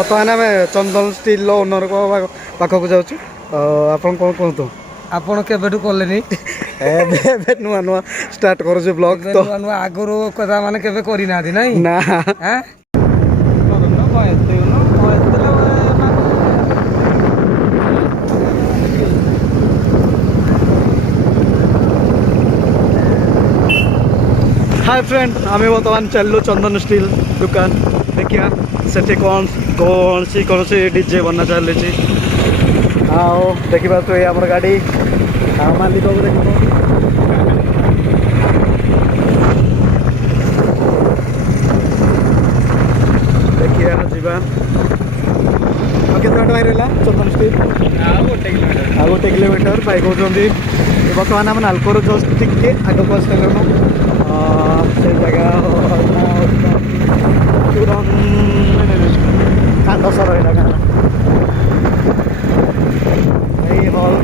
बर्तमान आम चंदन steel owner को पाखक जाऊँ आप कहतु आपण केबेठु कलेनी ए नुआ नुआ स्टार्ट करूँ ब्लॉग तो नुआ नुआ आगुरु कथा माने केबे करी नाथि नाही ना हैं हाय फ्रेंड आम बर्तमान चलू चंदन स्टील दुकान देखिया से कौन कौन सी डीजे बना चली आओ देखा तो ये आम गाड़ी मालिक को देख देखिए जीवा केତେ ବାଟ ବାହାରି ହେଲା ଚନ୍ଦନ ଷ୍ଟିଲ୍ ଆଉ 1 କିଲୋମିଟର ବାଇକ୍ କହୁଛନ୍ତି ବର୍ତ୍ତମାନ ଆମେ ନାଲକୋରୁ ଜଷ୍ଟ ଟିକେ ଆଗକୁ ଆସିଲୁଣୁ ସେ ଜାଗା କାନ୍ଦସର ଏଇଟା ଗାଁ ଏଇ ହଲ୍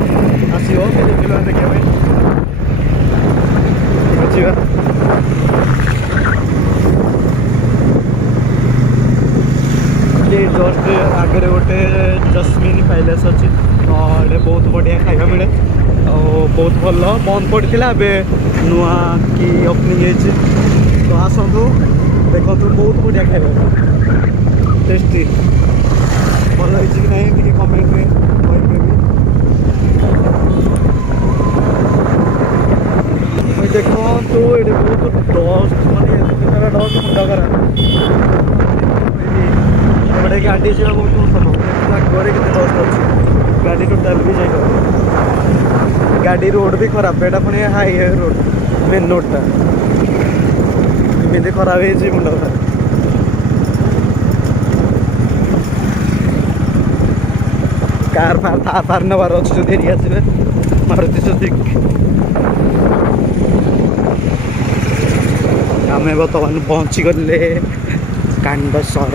ଆସିବ କେତେ ପିଲା ଦେଖିବା ପାଇଁ ଯିବା जस्ट आगे गोटे जस्मिन पैलेस अच्छी बहुत बढ़िया खाଇବା मिले बहुत भल बंद पड़ा नुआ कि ओपनिंग है तो आसतु देखु बहुत बढ़िया खाଇବା टेस्टी भल हो कि नहीं टे कमेंट में देखु ये बहुत डस्ट मानते डस्ट मुंड खराब बड़े गाड़ी जो बहुत आगे के डस्ट अच्छी गाड़ी टोटाल भी जाए गाड़ी रोड भी खराब एटा पुणी हाईवे रोड मेन रोडटा एमती खराब हो मुंड खराब कार फार थार फार नबार अच्छे जो देरी आसवे मारुति सुजुकी आम बर्तमान पहुँची गले कांडसर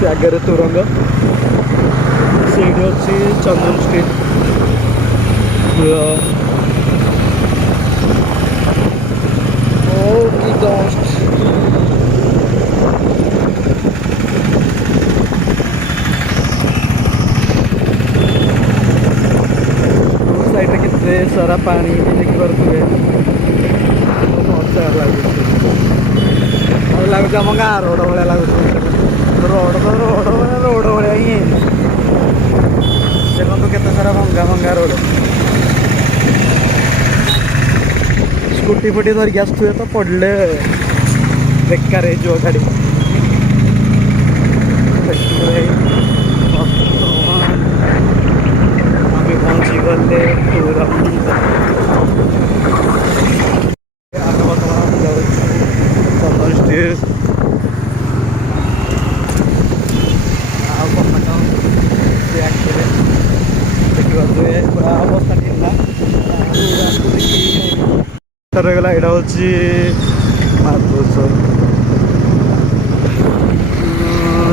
से आगे तुरंग से अच्छी चंदन स्ट्रीट साइड कितने सारा पानी देखिपे मजा लगुच आम गाँ रोड भाया लगुच रोड तो रोड रोड भाया ही देखो केते सारा भंगा भंगा रोड स्कूटी फुटी धरिक आसुए तो पड़े बेकार हो गाड़ी आम पहुँची गले चंदन स्टील अवस्था ठीक रहीगला यहाँ हूँ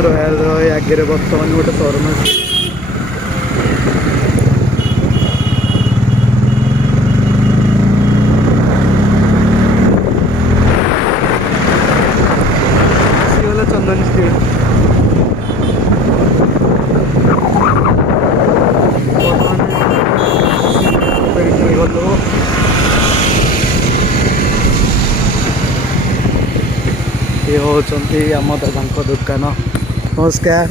रॉयल आगे बर्तमान गोटे शोरूम अच्छी चंदन स्टील ये होचंती आम दादा दुकान नमस्कार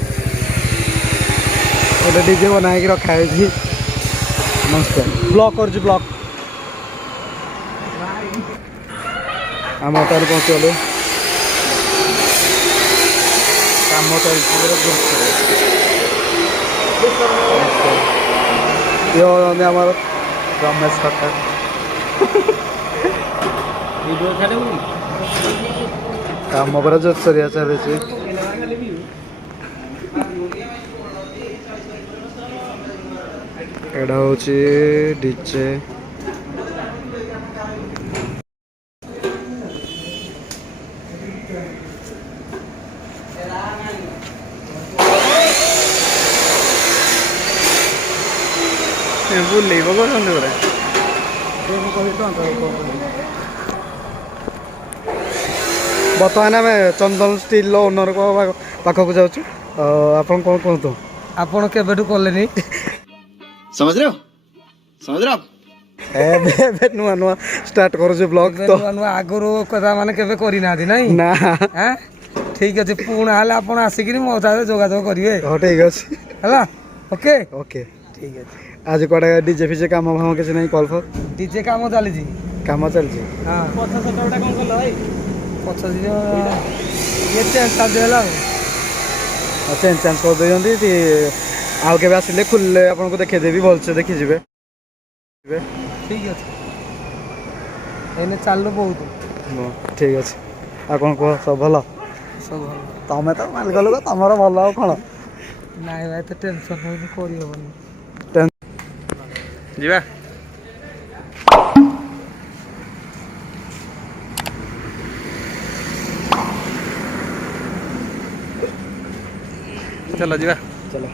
गोटे डीजे बना रखा है नमस्कार ब्लॉक कर ब्लॉक आम तार पहुँचल काम ये आमर रमेश कक्कर काम पूरा जोरसोरिया चली एटा हूँ डीजे बुलेब करते ବର୍ତ୍ତମାନ ଆମେ ଚନ୍ଦନ ଷ୍ଟିଲ୍ର ଓନରଙ୍କ ପାଖକୁ ଯାଉଛୁ। ଆପଣ କ'ଣ କୁହନ୍ତୁ? ଆପଣ କେବେଠୁ କଲେନି? समझ रहे हो समझ रहे हो आप ଏବେ ଏବେ ନୂଆ ନୂଆ ଷ୍ଟାର୍ଟ କରୁଛୁ ବ୍ଲଗ୍ ଏବେ ତ ନୂଆ ନୂଆ ଆଗରୁ କଥା ମାନେ କେବେ କରିନାହାନ୍ତି ନାଇଁ? ନା। ଆଁ ଠିକ୍ ଅଛି, ପୁଣି ହେଲେ ଆପଣ ଆସିକିରି ମୋ ସାথে ଯୋଗାଯୋଗ କରିବେ ହଉ ଠିକ୍ ଅଛି। ହେଲା। Okay okay. ଠିକ୍ ଅଛି। ଆଜି କୁଆଡ଼େ ଡିଜେ ଫିଜେ କାମ ଫାମ କିଛି ନାହିଁ? କଲ୍ ଫଲ୍ ଡିଜେ କାମ ଚାଲିଛି। କାମ ଚାଲିଛି। ହଁ ପଛ ସେଟଟା କ'ଣ କଲ ଭାଇ? ପଛ ଇଏ ଚେଞ୍ଜ ଚାଲିଛି ହେଲା ଆଉ। ଚେଞ୍ଜ ଚାଞ୍ଜ କରିଦେଇଛନ୍ତି। ଆଉ କେବେ ଆସିଲେ ଖୋଲିଲେ ଆପଣଙ୍କୁ ଦେଖେଇଦେବି, ଭଲସେ ଦେଖିଯିବେ। ଠିକ୍ ଅଛି, ଏଇନେ ଚାଲୁ ବହୁତ। ଠିକ୍ ଅଛି। ଆଉ କ'ଣ କୁହ? ସବୁ ଭଲ? ସବୁ ଭଲ। ତମେ ତ ମାଲିକ ଲୋକ, ତମର ଭଲ ଆଉ କ'ଣ? ନାଇଁ ଭାଇ ଏତେ ଟେନସନ୍ ନେଇକି କରିହେବନି। ଯିବା चलो जीवा चलो।